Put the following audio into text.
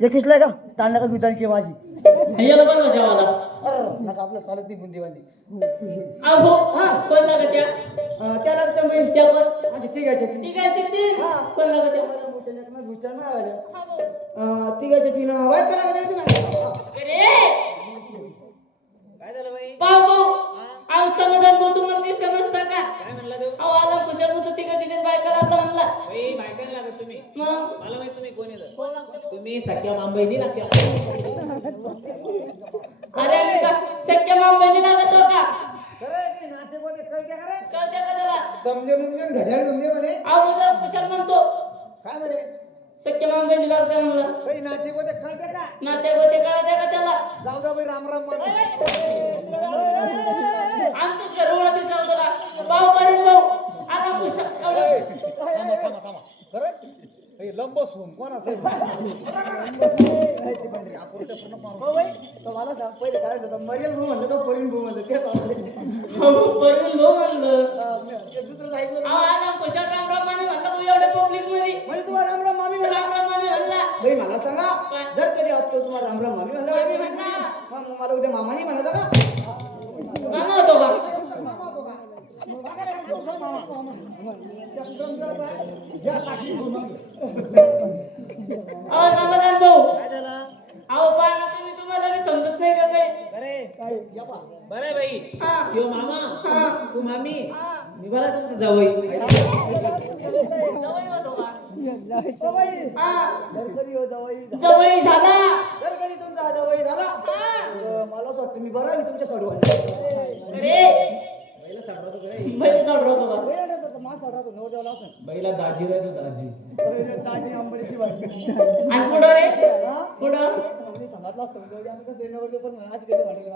ये किसला का तांडा का विधान की माझी याला पण जेवायला नका आपलं चालत नाही बुंदीवाली अहो कोण लागत त्या लागत्या मी त्या कोण म्हणजे ती घ्यायची ती काय ती कोण लागत विचार नाही आला ती घ्यायची ती ना वाय करा अरे काय झालं बाई? पाव पाव आव समाधान भाऊ तुम्हाला काही समजता का काय म्हणला देऊ? अहो आला कुशल भाऊ तिकडे तिकडे बायका लागला म्हणला बाई बायकांना लागत तुम्ही. मग मला माहित तुम्ही कोण येतं. तुम्ही सख्या मांबईनी लागत्या. अरे का सख्या मांबईने लागत हो का नाते बोले कळते का रे कळते का त्याला समजे म्हणजे घड्याळ जमले म्हणे अहो उद्या कुशल म्हणतो काय म्हणे सख्या मांबईने लागते म्हणला काही नाते बोले कळते का नाते गोते कळते का त्याला जाऊ द्या बाई राम राम मान आमचं शरीरात जाऊ तुला भाऊ करून भाऊ आता कुशल थांबा खरं लंबस होऊन कोण असेल मला सांग पहिले काय होतं मरियल भाऊ म्हणलं का परीन भाऊ म्हणलं ते करून भाऊ म्हणलं दुसरं ऐकलं अहो आला कुशल राम राम मामी म्हणलं तू एवढ्या पब्लिक मध्ये म्हणजे तुम्हाला रामराम मामी म्हणला राम राम मामी म्हणला बाई मला सांगा जर कधी असतो तुम्हाला रामराम मामी मामी म्हणलं म्हणला मग मला उद्या मामानी म्हणाला का मामा होतो का अहो समाधान भाऊ काय झालं? अहो पाहा तुम्ही तुम्हाला मी समजत नाही का काय बरं आहे बाई. हा. त्यो मामा हा. तू मामी मी बरा तुमचं जावई. जवळ होतो का जवाई हा जर कधी हो जवाई जवळ झाला जर कधी तुमचा जवाई झाला हा. तर मला असं वाटतं मी बरा मी तुमच्या सोडवा अरे बाईला सापडतो काय? बैल काढू का मास आठवतो नऊ जेवला असं बाईला दाजी राहतो दाजी. ताजी आंबडीची भाजी आणि पुढं रे हा पुढं मी सांगितलं असतं म्हणजे आम्ही कसं येण्यावर पण आज कधी वाटेल